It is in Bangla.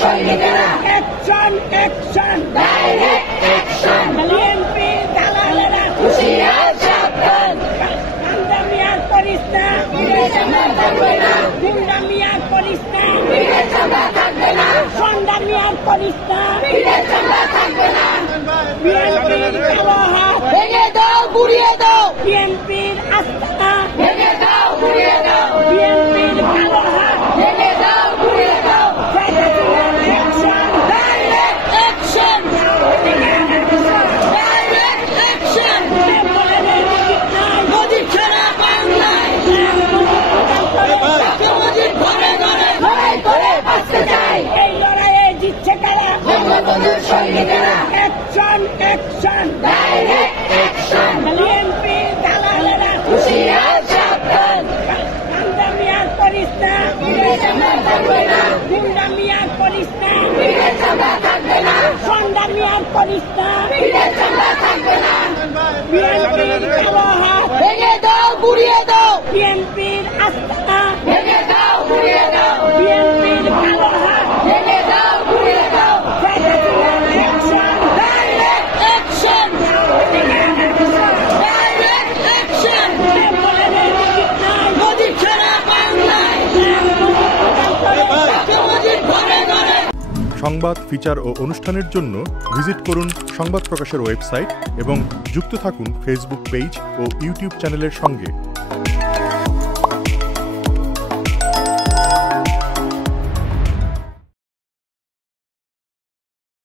সৈনিকেরা action action direct action BNP দালালেরা হুঁশিয়ার সাবধান গুন্ডামি আর করিস না বিবেচনা থাকবে না গুন্ডামি আর করিস না বিবেচনা থাকবে না সন্ডামি আর করিস না বিবেচনা থাকবে না বিএনপির কালো হাত ভেঙে দাও গুড়িয়ে দাও বিএনপির আস্থা ভেঙে দাও গুড়িয়ে দাও বিএনপির কালো হাত ভেঙে দাও গুড়িয়ে দাও action direct action direct action Modi ছাড়া বাংলায় মুজিব ঘরে ঘরে লড়াই করে বাঁচতে চাই এই লড়াইয়ে জিতছে কারা বঙ্গবন্ধুর সৈনিকেরা action action direct action BNP দালালেরা হুঁশিয়ার সাবধান গুন্ডামি আর করিস না বিবেচনা থাকবে না গুন্ডামি আর করিস না বিবেচনা থাকবে না সন্ডামি আর করিস না বিবেচনা থাকবে না বিএনপির কালো হাত ভেঙে দাও গুড়িয়ে দাও বিএনপির আস্থা ভেঙে দাও গুড়িয়ে দাও বিএনপির কালো হাত ভেঙে দাও গুড়িয়ে দাও action direct action direct action Modi ছাড়া বাংলায় মুজিব ঘরে ঘরে। সংবাদ, ফিচার ও অনুষ্ঠানের জন্য ভিজিট করুন সংবাদ প্রকাশের ওয়েবসাইট এবং যুক্ত থাকুন ফেসবুক পেজ ও ইউটিউব চ্যানেলের সঙ্গে।